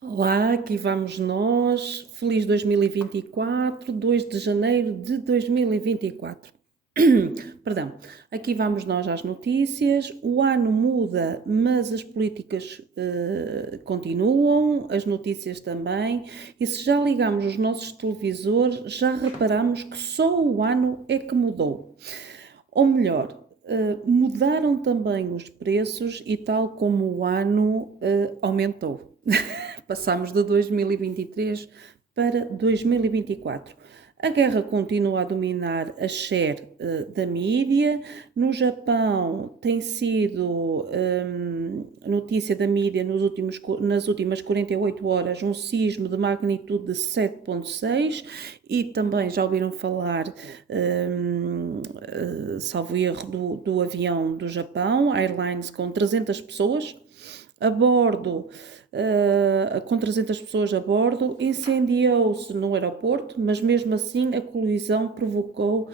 Olá, aqui vamos nós. Feliz 2024, 2 de janeiro de 2024. Perdão, aqui vamos nós às notícias. O ano muda, mas as políticas continuam, as notícias também. E se já ligamos os nossos televisores, já reparamos que só o ano é que mudou. Ou melhor, mudaram também os preços e tal como o ano aumentou. Passamos de 2023 para 2024. A guerra continua a dominar a share da mídia. No Japão tem sido notícia da mídia nas últimas 48 horas um sismo de magnitude de 7,6 e também já ouviram falar, salvo erro, do avião do Japão, Airlines, com 300 pessoas a bordo, com 300 pessoas a bordo, incendiou-se no aeroporto, mas mesmo assim a colisão provocou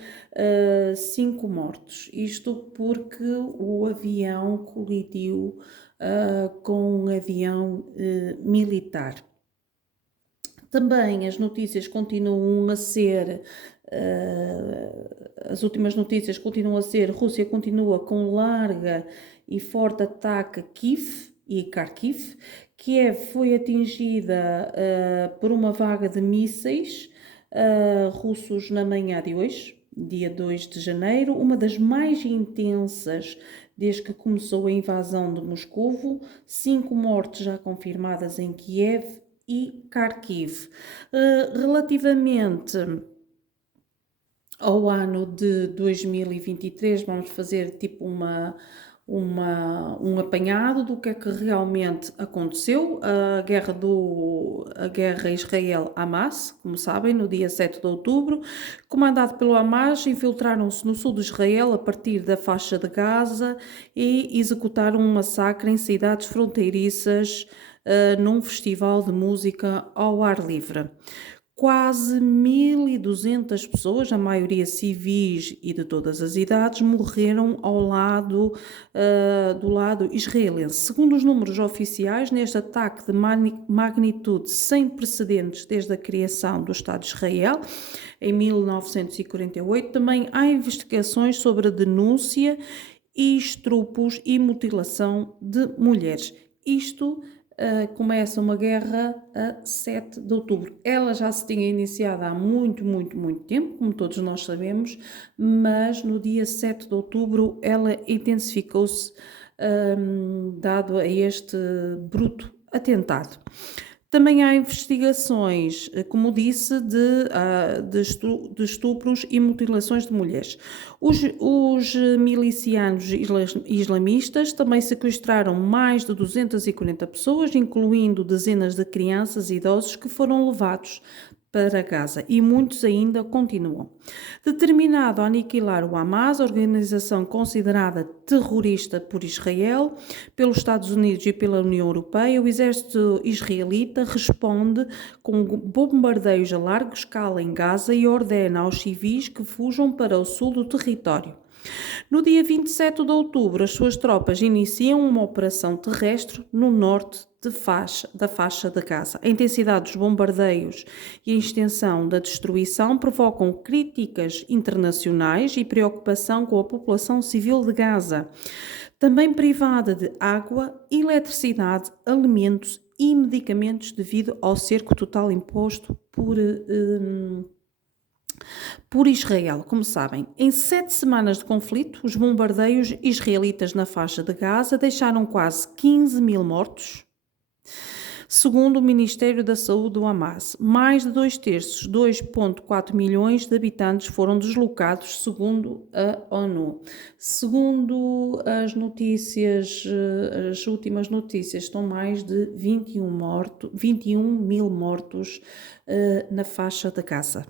5 mortos. Isto porque o avião colidiu com um avião militar. Também as notícias continuam a ser, as últimas notícias continuam a ser, Rússia continua com larga e forte ataque a Kiev e Kharkiv. Kiev foi atingida por uma vaga de mísseis russos na manhã de hoje, dia 2 de janeiro, uma das mais intensas desde que começou a invasão de Moscovo, 5 mortes já confirmadas em Kiev e Kharkiv. Relativamente ao ano de 2023, vamos fazer tipo um apanhado do que é que realmente aconteceu. A guerra Israel-Hamas, como sabem, no dia 7 de outubro, comandado pelo Hamas, infiltraram-se no sul de Israel a partir da faixa de Gaza e executaram um massacre em cidades fronteiriças num festival de música ao ar livre. Quase 1.200 pessoas, a maioria civis e de todas as idades, morreram do lado israelense. Segundo os números oficiais, neste ataque de magnitude sem precedentes desde a criação do Estado de Israel, em 1948, também há investigações sobre a denúncia e estrupos e mutilação de mulheres. Isto começa uma guerra a 7 de outubro. Ela já se tinha iniciado há muito, muito, muito tempo, como todos nós sabemos, mas no dia 7 de outubro ela intensificou-se, dado a este bruto atentado. Também há investigações, como disse, de estupros e mutilações de mulheres. Os milicianos islamistas também sequestraram mais de 240 pessoas, incluindo dezenas de crianças e idosos que foram levados para Gaza e muitos ainda continuam. Determinado a aniquilar o Hamas, organização considerada terrorista por Israel, pelos Estados Unidos e pela União Europeia, o exército israelita responde com bombardeios a larga escala em Gaza e ordena aos civis que fujam para o sul do território. No dia 27 de outubro, as suas tropas iniciam uma operação terrestre no norte da faixa de Gaza. A intensidade dos bombardeios e a extensão da destruição provocam críticas internacionais e preocupação com a população civil de Gaza, também privada de água, eletricidade, alimentos e medicamentos devido ao cerco total imposto por Israel. Como sabem, em 7 semanas de conflito, os bombardeios israelitas na faixa de Gaza deixaram quase 15 mil mortos. Segundo o Ministério da Saúde do Hamas, mais de 2/3, 2,4 milhões de habitantes foram deslocados, segundo a ONU. Segundo as notícias, as últimas notícias, estão mais de 21 mil mortos na faixa de Gaza.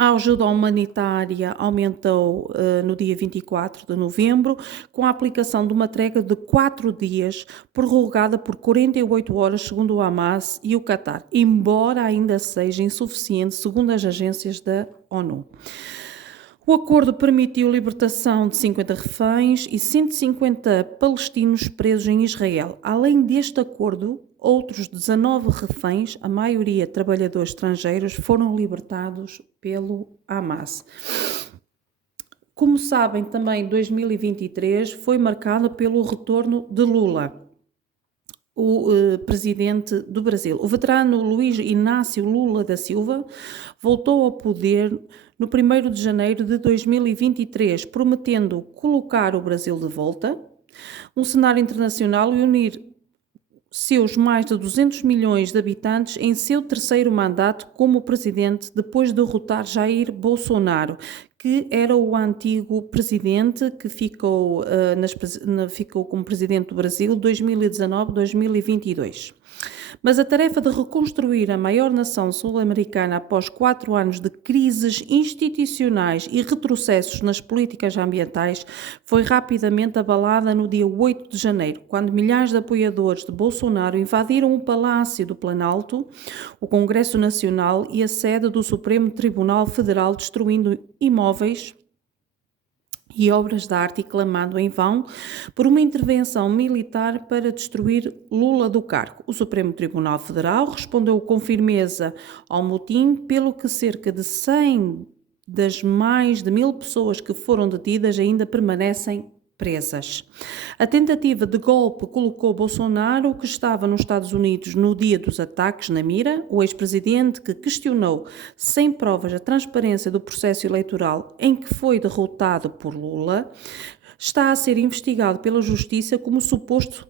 A ajuda humanitária aumentou no dia 24 de novembro, com a aplicação de uma trégua de 4 dias, prorrogada por 48 horas, segundo o Hamas e o Qatar, embora ainda seja insuficiente, segundo as agências da ONU. O acordo permitiu a libertação de 50 reféns e 150 palestinos presos em Israel. Além deste acordo, outros 19 reféns, a maioria trabalhadores estrangeiros, foram libertados pelo Hamas. Como sabem, também 2023 foi marcado pelo retorno de Lula, o presidente do Brasil. O veterano Luiz Inácio Lula da Silva voltou ao poder no 1º de janeiro de 2023, prometendo colocar o Brasil de volta, um cenário internacional e unir seus mais de 200 milhões de habitantes em seu terceiro mandato como presidente, depois de derrotar Jair Bolsonaro, que era o antigo presidente que ficou como presidente do Brasil 2019-2022. Mas a tarefa de reconstruir a maior nação sul-americana após 4 anos de crises institucionais e retrocessos nas políticas ambientais foi rapidamente abalada no dia 8 de janeiro, quando milhares de apoiadores de Bolsonaro invadiram o Palácio do Planalto, o Congresso Nacional e a sede do Supremo Tribunal Federal, destruindo imóveis e obras de arte e clamando em vão por uma intervenção militar para destruir Lula do cargo. O Supremo Tribunal Federal respondeu com firmeza ao motim, pelo que cerca de 100 das mais de 1000 pessoas que foram detidas ainda permanecem presas. A tentativa de golpe colocou Bolsonaro, que estava nos Estados Unidos no dia dos ataques, na mira. O ex-presidente, que questionou sem provas a transparência do processo eleitoral em que foi derrotado por Lula, está a ser investigado pela Justiça como suposto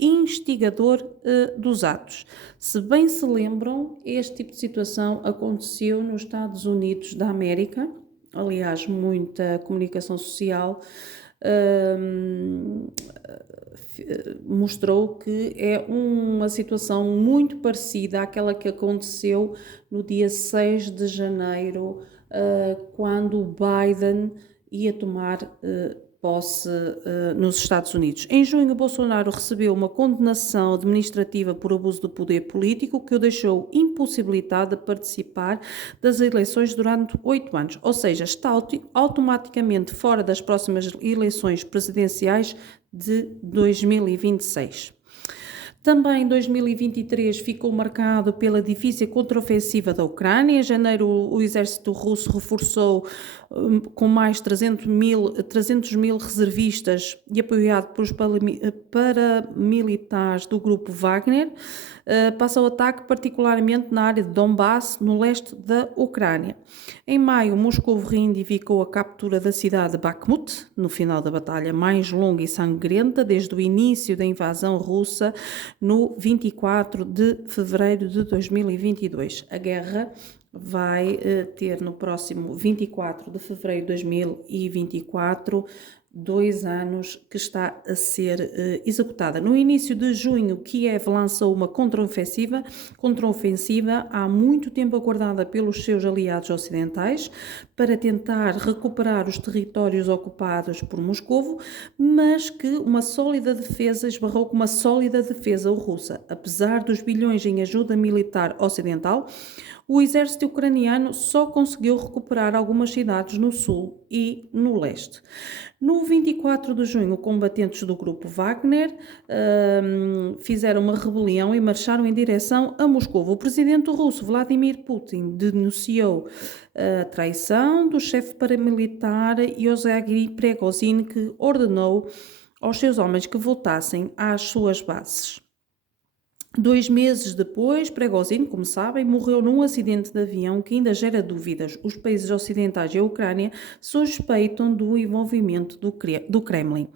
instigador dos atos. Se bem se lembram, este tipo de situação aconteceu nos Estados Unidos da América. Aliás, muita comunicação social mostrou que é uma situação muito parecida àquela que aconteceu no dia 6 de janeiro, quando o Biden ia tomar posse nos Estados Unidos. Em junho, Bolsonaro recebeu uma condenação administrativa por abuso do poder político que o deixou impossibilitado de participar das eleições durante 8 anos, ou seja, está automaticamente fora das próximas eleições presidenciais de 2026. Também 2023 ficou marcado pela difícil contraofensiva da Ucrânia. Em janeiro, o exército russo reforçou com mais 300 mil reservistas e apoiado pelos paramilitares do grupo Wagner, passa ao ataque particularmente na área de Donbass, no leste da Ucrânia. Em maio, Moscou reivindicou a captura da cidade de Bakhmut, no final da batalha mais longa e sangrenta desde o início da invasão russa, no 24 de fevereiro de 2022. A guerra vai ter no próximo 24 de fevereiro de 2024 2 anos que está a ser executada. No início de junho, Kiev lançou uma contraofensiva há muito tempo aguardada pelos seus aliados ocidentais para tentar recuperar os territórios ocupados por Moscovo, mas que esbarrou com uma sólida defesa russa. Apesar dos bilhões em ajuda militar ocidental, o exército ucraniano só conseguiu recuperar algumas cidades no sul e no leste. No 24 de junho, combatentes do grupo Wagner fizeram uma rebelião e marcharam em direção a Moscou. O presidente russo Vladimir Putin denunciou a traição do chefe paramilitar Yevgeny Prigozhin, que ordenou aos seus homens que voltassem às suas bases. 2 meses depois, Prigozhin, como sabem, morreu num acidente de avião que ainda gera dúvidas. Os países ocidentais e a Ucrânia suspeitam do envolvimento do Kremlin.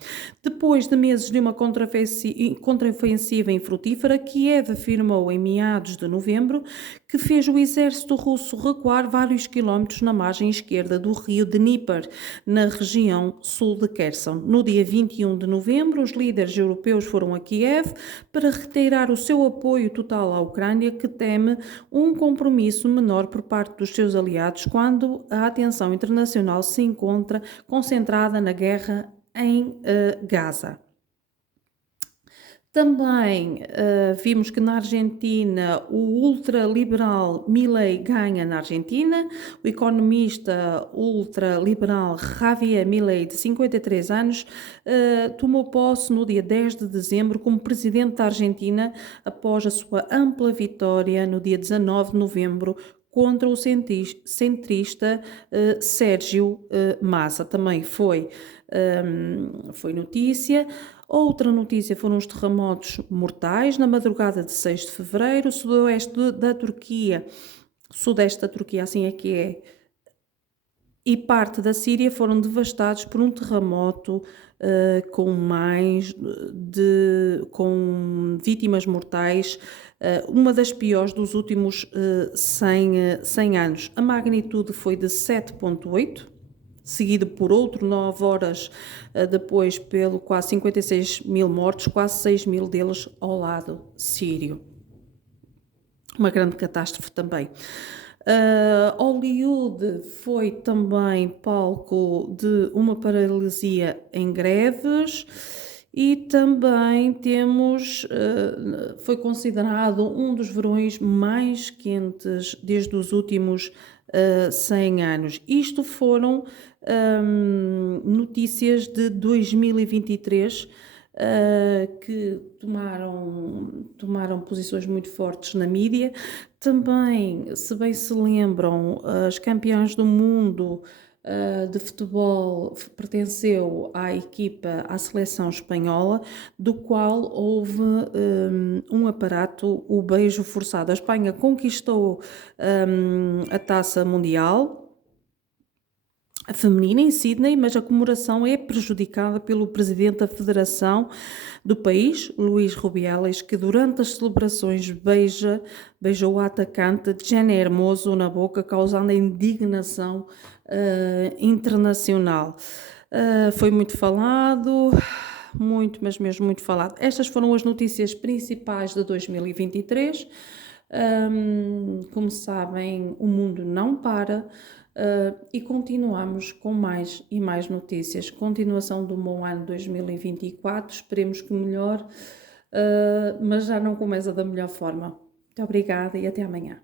Depois de meses de uma contraofensiva infrutífera, Kiev afirmou em meados de novembro que fez o exército russo recuar vários quilómetros na margem esquerda do rio Dnieper, na região sul de Kherson. No dia 21 de novembro, os líderes europeus foram a Kiev para reiterar o seu apoio total à Ucrânia, que teme um compromisso menor por parte dos seus aliados quando a atenção internacional se encontra concentrada na guerra em Gaza. Também vimos que na Argentina o ultraliberal Milei ganha na Argentina, o economista ultraliberal Javier Milei, de 53 anos, tomou posse no dia 10 de dezembro como presidente da Argentina após a sua ampla vitória no dia 19 de novembro contra o centrista Sérgio Massa. Também foi notícia. Outra notícia foram os terremotos mortais na madrugada de 6 de fevereiro, sudeste da Turquia, assim é que é, e parte da Síria foram devastados por um terremoto com vítimas mortais, uma das piores dos últimos 100 anos. A magnitude foi de 7,8, seguido por outro 9 horas depois pelo quase 56 mil mortos, quase 6 mil deles ao lado sírio. Uma grande catástrofe também. Hollywood foi também palco de uma paralisia em greves e também foi considerado um dos verões mais quentes desde os últimos 100 anos. Isto foram notícias de 2023 que tomaram posições muito fortes na mídia. Também, se bem se lembram, as campeãs do mundo de futebol pertenceu à seleção espanhola, do qual houve um aparato, o beijo forçado. A Espanha conquistou a taça mundial feminina em Sydney, mas a comemoração é prejudicada pelo presidente da federação do país, Luís Rubiales, que durante as celebrações beijou o atacante Jenny Hermoso na boca, causando indignação internacional. Foi muito falado, muito, mas mesmo muito falado. Estas foram as notícias principais de 2023. Como sabem, o mundo não para. E continuamos com mais e mais notícias. Continuação do bom ano 2024, esperemos que melhor, mas já não começa da melhor forma. Muito obrigada e até amanhã.